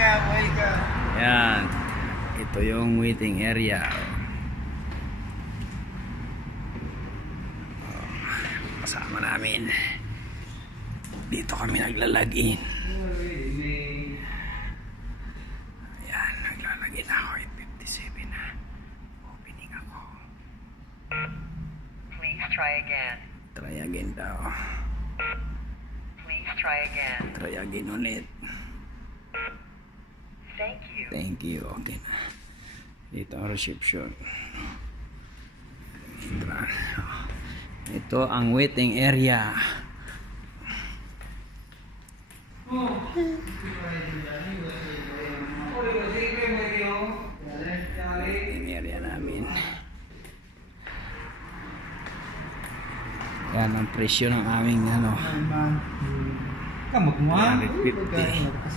area. Welcome. Yan. Ito yung waiting area. Kasama namin. Dito kami naglalagin. Ayan, naglalagin ako. 57 na. Opening ako. Please try again. Try again daw. Please try again. Try again ulit. Thank you. Thank you. Okay na. Dito ang reception. Ito ang waiting area. Waiting area namin. Yan ang presyo ng aming ano. Kamot mo ha? 150.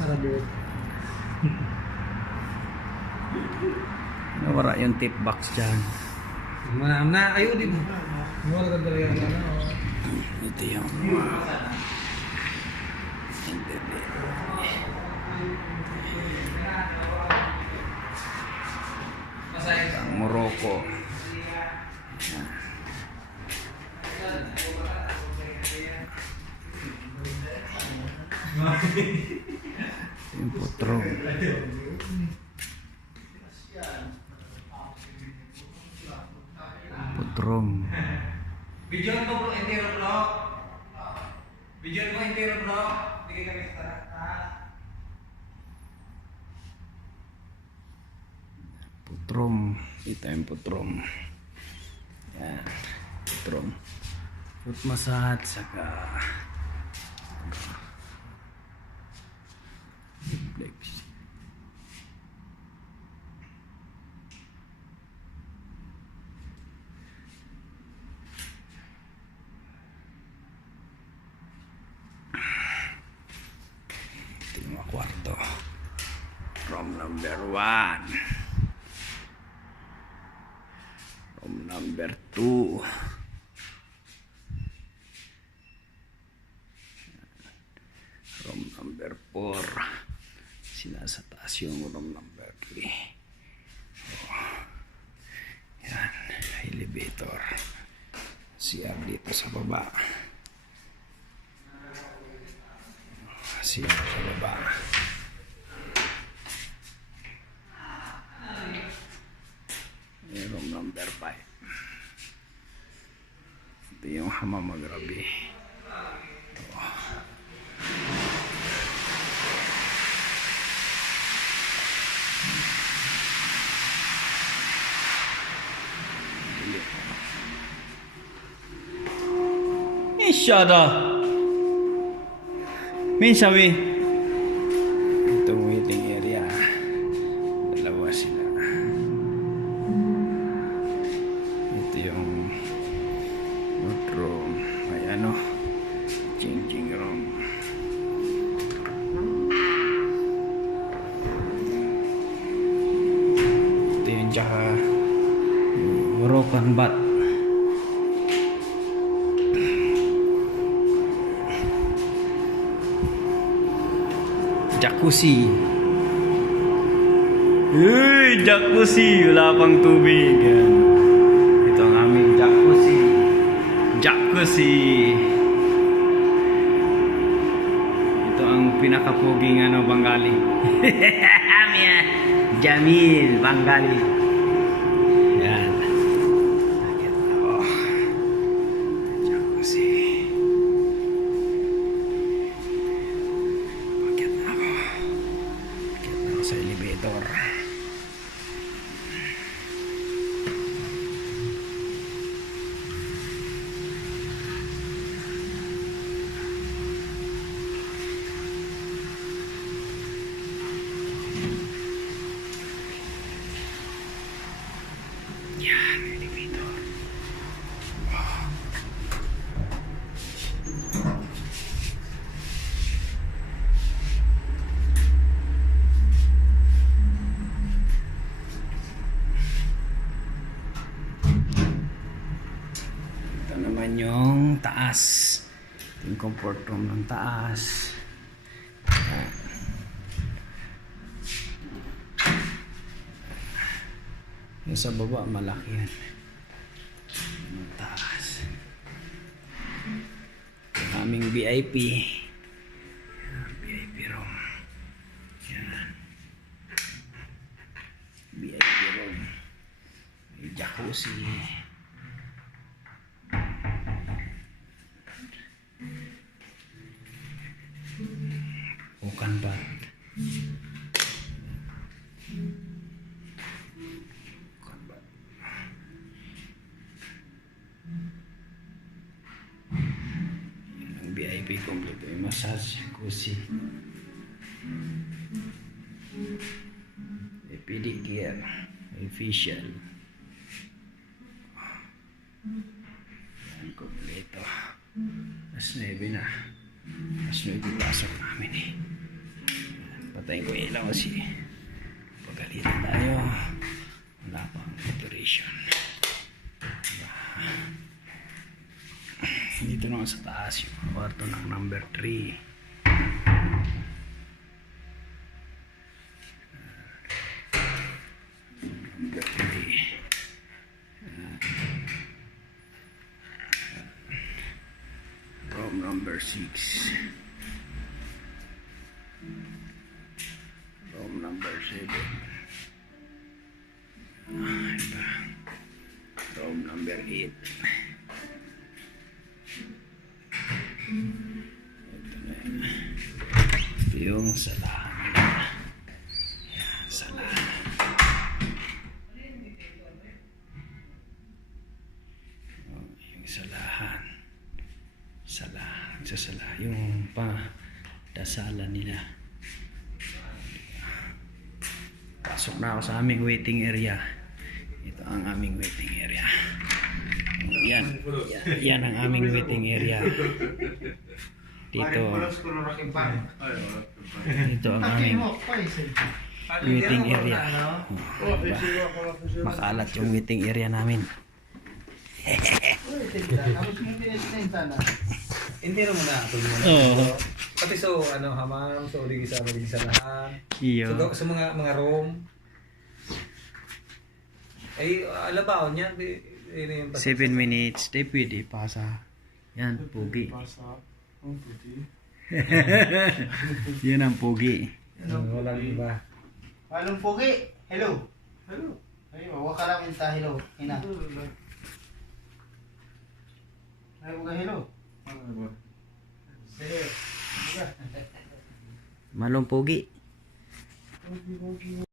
Nawara yung tip box dyan. Manam na. Ayaw din. Wala ka talaga na. Ito yung ang Morocco. Yung putrong. Putrong. Video mo bro, entero bro. Video mo entero bro. Hindi kami sa taas. Putrong. Ito yung putrong. Yan. Putrong. Foot massage saka flex. Ito yung mga kwarto. Room number 1. Room number 2. Room number 4. Sinasa taas yung room number 3. Yan. Elevator. CR dito sa baba. CR sa baba. Room number 5. Ito yung hamam magrabi. Shada. Minsabi. Ito waiting area. Dalawa sila. Ito yung room. May ano. Changing room. Ito yung tsaka Moroccan bath. Jacuzzi. Uy, jacuzzi. Wala pang tubig. Ito ang aming jacuzzi. Jacuzzi. Ito ang pinakapuging ano, Bengali. Jamil, Bengali. Yan. Oh. Jacuzzi. Sa elevator. yung taas. Ito yung comfort room ng taas. Yan. Yung sa baba, malaki yan. Yung taas. Yung aming VIP. Yan, VIP room. Yan. VIP room. May jacuzzi. Bukan ba? Bukan ba? Yan ang VIP kompleto. May massage, jacuzzi. May pedicure. May facial. Yan kompleto. Mas 9 na. Mas 9 pasok namin eh. Patayin ko ilaw kasi pagalitan tayo. Wala pang operation. Diba? Dito naman sa taas yung kwarto ng number 3. Number 3. Room number 6. Room number 7. Iba. Room number 8. Ito na yun. Ito yung salahan nila. Yan, salahan. Oh, yung salahan. Salahan. Yung dasalan nila. Pasok na ako sa aming waiting area. Ito ang aming waiting area. Yan ang aming waiting area. Dito ang aming waiting area. Oh, diba? Makalat yung waiting area namin. Entero mo na. Oo. Pati so, hamam, so, sa lahat. Iyo. So, sa mga room. Ay, alabaw niya. 7 minutes. Di pwede pasa. Yan, pugi. Yan ang pugi. Walang iba. Anong pogi? Hello. Hello. Ay, wala ka lang minta hello. Ina. Ay, buka hello. Sige. Malong pugi.